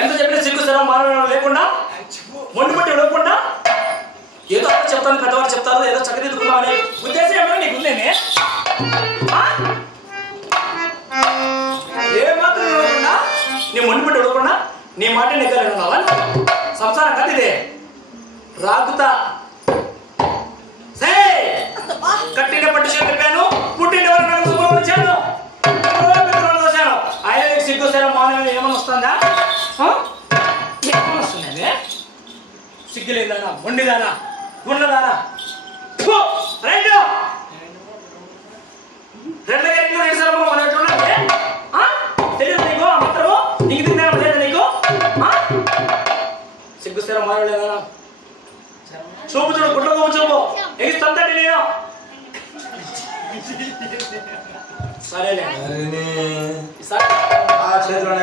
ఎంత చెప్పినా సిగ్గు సరం మానవ లేకుండా మొండిపట్టి ఇవ్వకుండా ఏదో చెప్తాను, పెద్దవాళ్ళు చెప్తారు, ఏదో చక్కదిద్దుకుందాం అనే ఉద్దేశం ఏమైనా నీకు ఉందేనే? ఏమాత్రం ఇవ్వకుండా నీ మొండిపట్టి ఇవ్వకుండా నీ మాట నెగ్గలేనున్నావా? సంసారం కాదు ఇదే, రాకుతా కట్టిన పట్టు చెప్పాను, పుట్టిన వరకు వచ్చాను, ఆయన నీకు సిగ్గు సరే మానవ ఏమని వస్తుందా? ఏమని వస్తుందండి? సిగ్గులేదానా, మొండిదానా, గుండదానా? రైట్ రెండు గంటలు రెండు సార్లు మనం ఎట్లుండే తెలియదు నీకు? ఆ మాత్రము నీకు తిన్నాను లేదా నీకు? సిగ్గు సరే మానలేదా? చూపు చూడు, గుడ్ల చూపు ఎగిస్తంతటి నేను. సరేలే చేతిలో